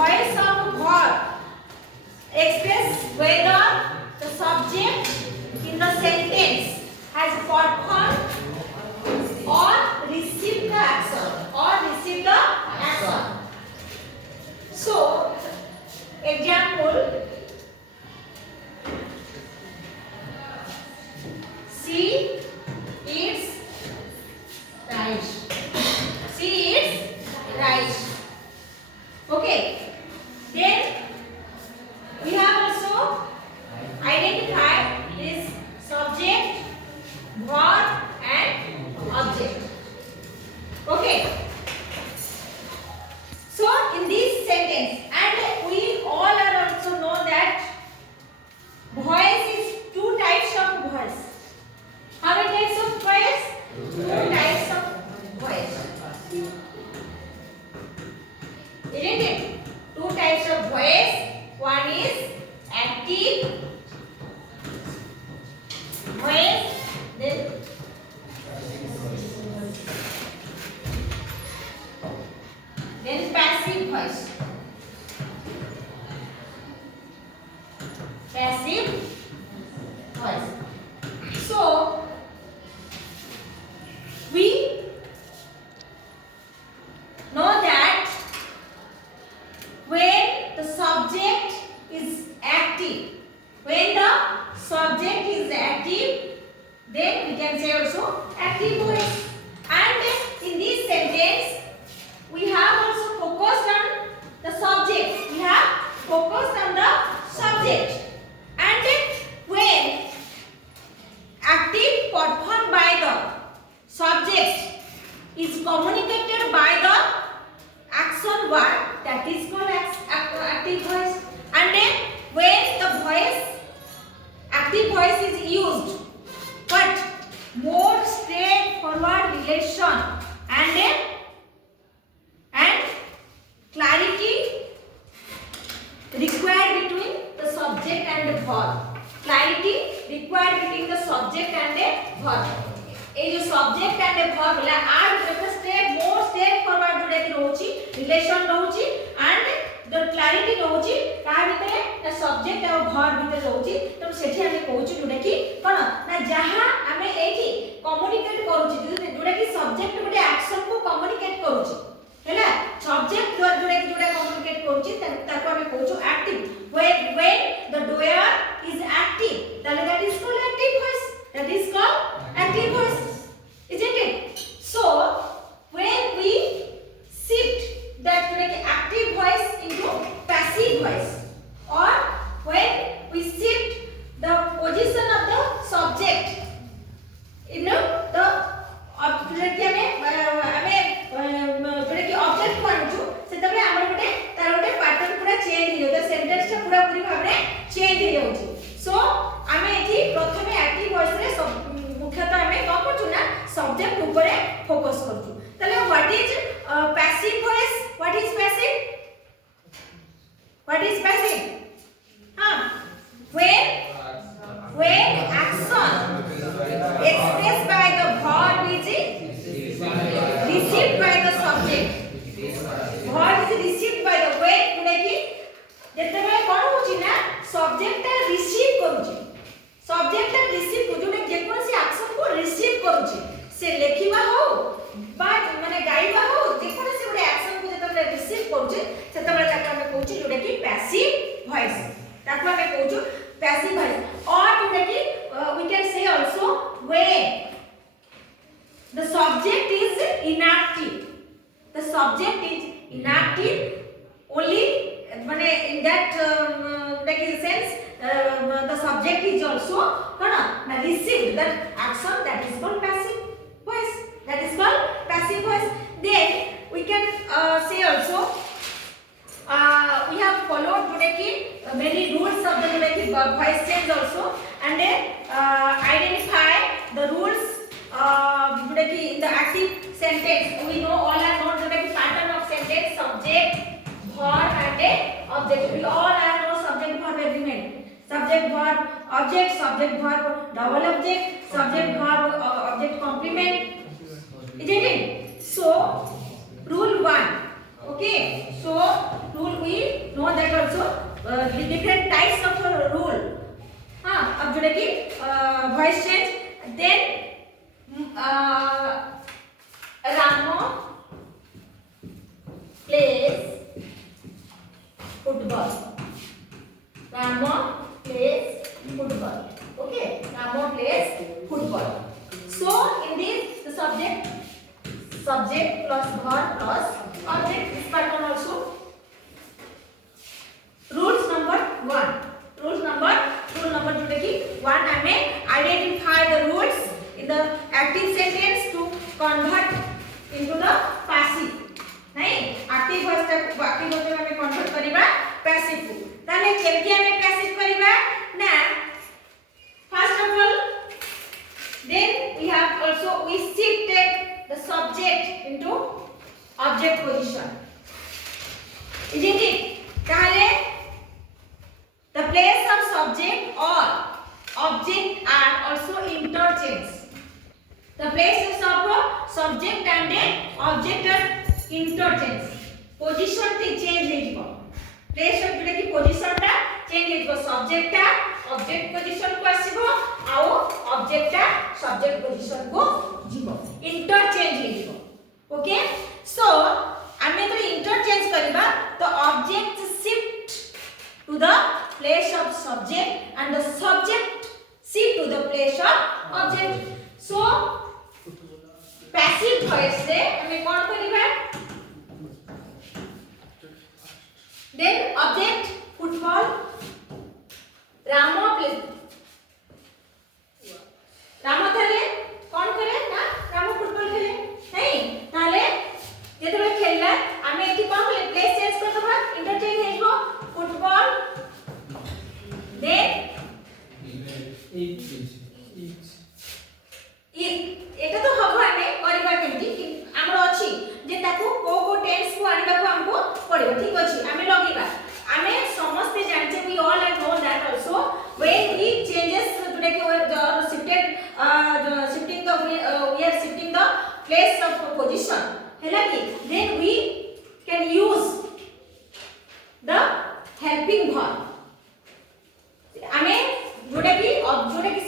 voice of verb express whether the subject in the sentence has performed or received the action. So, example, she eats rice. She eats rice. Okay. Then we have also identified this subject, verb, and object. Okay. So in this sentence, and we all are also know that voice is two types of voice. How many types of voice? Two types of voice. Isn't it? Two types of voice. One is active voice, then passive voice. Passive voice. So we know that when the subject is active, then we can say also active voice. And in this sentence, we have also focused on the subject. And when active performed by the subject is communicated by the action word, that is called active voice. And then when the active voice is used, but more straightforward relation and clarity required between the subject and the verb. ये जो subject and verb होला आर step more step forward जोडे कि रहउची relation रहउची and the clarity रहउची का भितरे ना सब्जेक्ट और वर्ब भितरे रहउची त सेठी हमें कहउची जोडे कि कोन ना जहां हमें एठी कम्युनिकेट करूची जोडे कि सब्जेक्ट गोटे एक्शन को कम्युनिकेट करूची हैला सब्जेक्ट जोडे कि जोडे कम्युनिकेट करूची ताको हमें कहउछु active when the doer is active, then that is called active voice. That is called active voice, isn't it? So when we shift that active voice into passive voice, or when we shift the position of the subject, you know, the object को आणुछु सेतबे हमर गोटे तार गोटे pattern पूरा change हो जाय, sentence टा पूरा पूरी भाबरे चेंज हो जाउची. सो आमे एठी प्रथमे एक्टिव वॉइस रे मुख्यतः आमे कोन करछु ना सब्जेक्ट ऊपर फोकस करछु. तले what is passive voice? What is passive? हां, when action expressed by the verb is received by the subject. Verb is received by the way जोडे कि जते बेले कोन होची ना सब्जेक्ट ता रिसीव करूची, सब्जेक्ट ता रिसीव जोडे जे कोनसी एक्शन को रिसीव करूची, से लेखिबा हो बा माने गाइबा हो, जे कोनसी गोटे एक्शन को जते बेले रिसीव करूची सेते बेले ताका हम कहूची जोडे कि पैसिव वॉइस, ताको हम कहूछु पैसिव वॉइस. और जोडे कि we can say also when the subject is inactive. The subject is inactive only in that sense the subject is also received that action, that is called passive voice. Then we can say also we have followed many rules of the voice change also, and identify the rules in the active sentence. We know all are known pattern of sentence, subject, verb and object. We all are know subject verb agreement. Subject verb object, subject verb double object, subject verb object complement. Isn't it? So rule 1. Okay. So rule we different types of rule अब जोड़े की voice change then Ramo plays football. Ramo plays football. Okay, Ramo plays football. So in this the subject plus verb plus object this pattern also. Rules number 1. Rule number जोड़े की 1 हमें identify the rules in the active sentence to convert into the passive. नहीं active voice हमें convert करिबा passive को. ताले केमती हमें passive करिबा ना first of all then we shifted the subject into object position. Isn't it? ताले the place of subject or object are also interchanged. The places of subject and object are interchanged. Position T change हे जिवो. Place of जोड़े की position टा change हे जिवो. Subject टा object position को आसीबो आउ object टा subject position को जिवो. Interchange हे जिवो. Okay? So आमे तो interchange करिबा तो object shift to the place of subject and the subject shift to the place of object. So passive voice रे हमें कौन करिबा then object football Ramo plays Ramo थाले कौन करे ना Ramo football खेले नहीं थाले ये तो खेलला हमें एठी कौन खेले प्लेस चेंज कर दबा इंटरचेंज हे जो football then এটা তো হবো আমি করিবা কেমতি আমরা আছে যে তাকু কো টেন্স কো আনিবা কো আমকো পড়িবা ঠিক আছে আমি লগিবা আমি সমস্ত জানছে we all have known that also when he changes today ki shifting the we are shifting the place of position hela ki then we can use the helping verb आमे जोडे की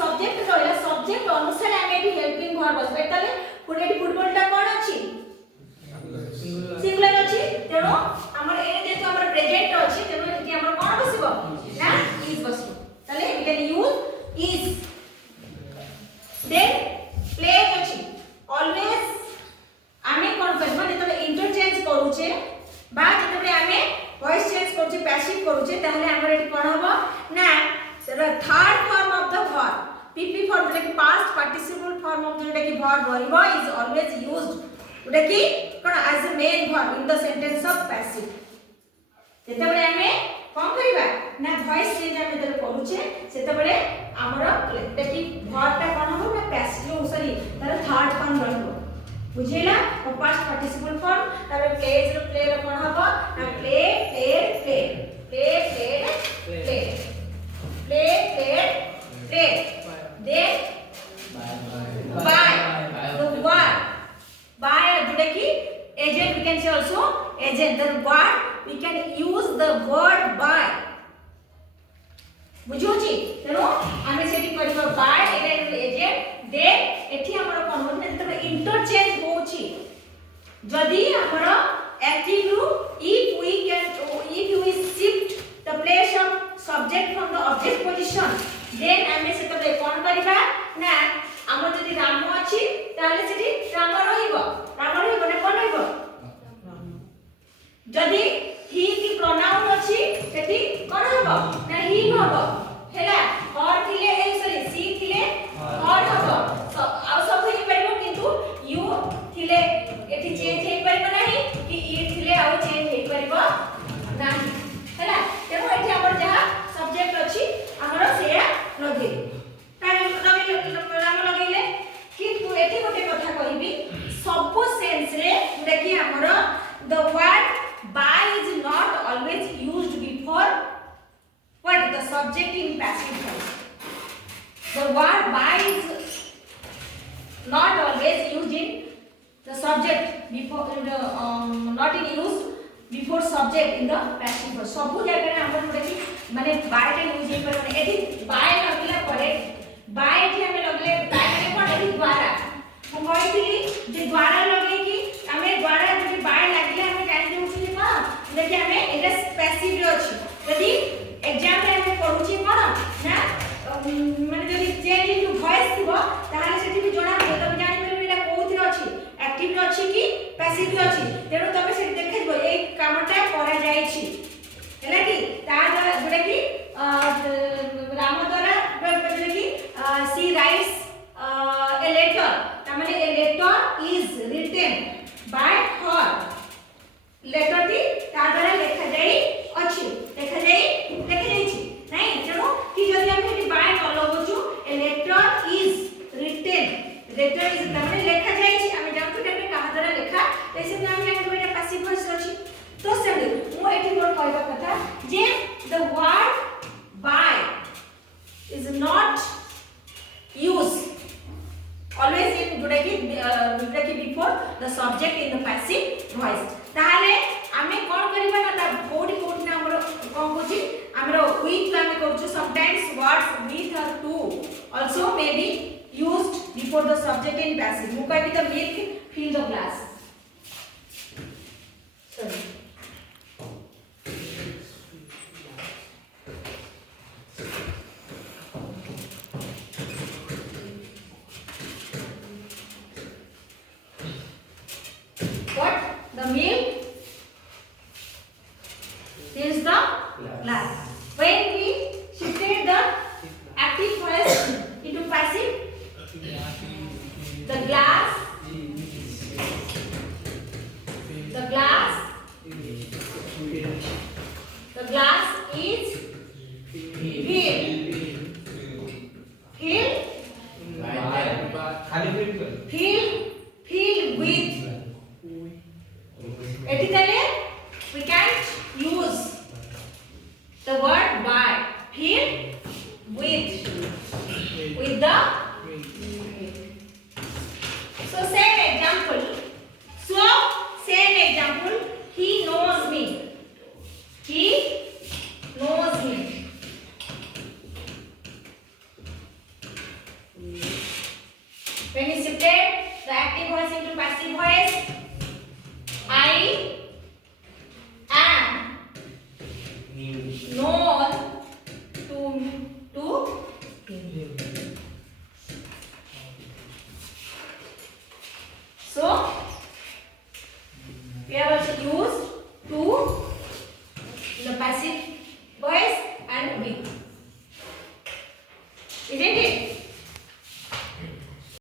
सब्जेक्ट रहला सब्जेक्ट अनुसार आमे एठी helping verb बसबे ताले पुरे एठी फुटबॉल टा कोन अछि सिंगुलर अछि तेनो हमर एने जेतु हमर प्रेजेंट अछि तेनो एठी हमर कोन बसिबो ना इज बसिबो ताले we can use is then प्लेज अछि ऑलवेज आमे कोन करबो जेतले इंटरचेंज करूचे बा जेतले आमे वॉइस चेंज करूचे पैसिव करूचे ताले हमर एठी कोन हबो ना the third form of the verb pp form like past participle form of the verb variable is always used उडा की कोन as a main verb in the sentence of passive जेते बळे हमें कोन करिबा ना वॉइस चेंज हम जेते करूचे सेते बळे हमर देखि verb टा कोन हो ना passive सॉरी तार थर्ड फॉर्म रहबो बुझिला past participle form तार plays रो play रो कोन हबो ना play played played play played played play played then by the word by जोटा की agent we can say also agent the word we can use the word by बुझोची तेनो आमे सेठी करबो by Etah agent then एठी हमर कोन होत जेते interchange होची जदी हमर active ru if we shift the place of subject from the object position then आमे सेतबे कोन करिबा ना हमर जदी रामो अछि ताले सेठी राम रहिबो ना कोन रहिबो जदी he की pronoun अछि सेठी कोन हबो ना he हबो हेला और थिले ए सॉरी सी थिले और हबो आ सब हेइ परबो किंतु you थिले एठी चेंज हेइ परबो नाही कि ई थिले आ चेंज हेइ परबो नाही हेला तेनो एठी हमर जहा सब्जेक्ट अछि हमर सेया लगे राम लगेले किंतु एठी गोटे कथा कहिबी सब सेंस रे देखि हमर the word by is not always used before what the subject in passive voice the word by is not always used in the subject before not in use before subject in the passive voice सब जगह रे हमर देखि माने bye टा use हे पर एठी bye लगला परे बाय एठी हमें लगले बाय माने कोन एठी द्वारा मु कहितली जे द्वारा लगे कि हमें द्वारा जदि बाय लागले हमें जानि देउछि जे कोन देखि हमें एटा पैसिव अछि यदि एग्जाम रे हमें पढुछि कोन ना माने जदि चेंज इनटू वॉइस थिबो ताहाले सेठी भी जोडा दियो तमे जानि परबे एटा कोउथिर अछि एक्टिव रे अछि कि पैसिव रे अछि तेणु तमे सेठी देखैबो ए कामटा करा जाय छी हैला कि ता जोडा कि राम द्वारा जोडा कि सी राइट्स a letter तामाने a letter is written by her letter टी ता द्वारा लिखा जाई अछि लिखा जाई छी नहीं तेणु कि जदि हम बाय न लगोछु a letter is written letter is तामाने लिखा जाई छी हम जानतो कि कहा द्वारा लिखा ऐसे में हम जानतो एटा पैसिव वॉइस अछि तो से मु एठी मोर कहबा कथा जे the word by is not used always in जोटा कि before the subject in the passive voice ताहाले आमे कोन करबा ना कोडी कोडी ना हमरो कोन होची हमरो with आमे करछु sometimes words with or to also may be used before the subject in passive मु कहबी the milk fill the glass sorry the milk fills the glass. When we shifted the active voice into passive, the glass is filled with ethically we can't use the word by filled with the so same example he knows me when we shifted the active voice into passive voice I am known to him. So we have also used to in the passive voice and with. Isn't it?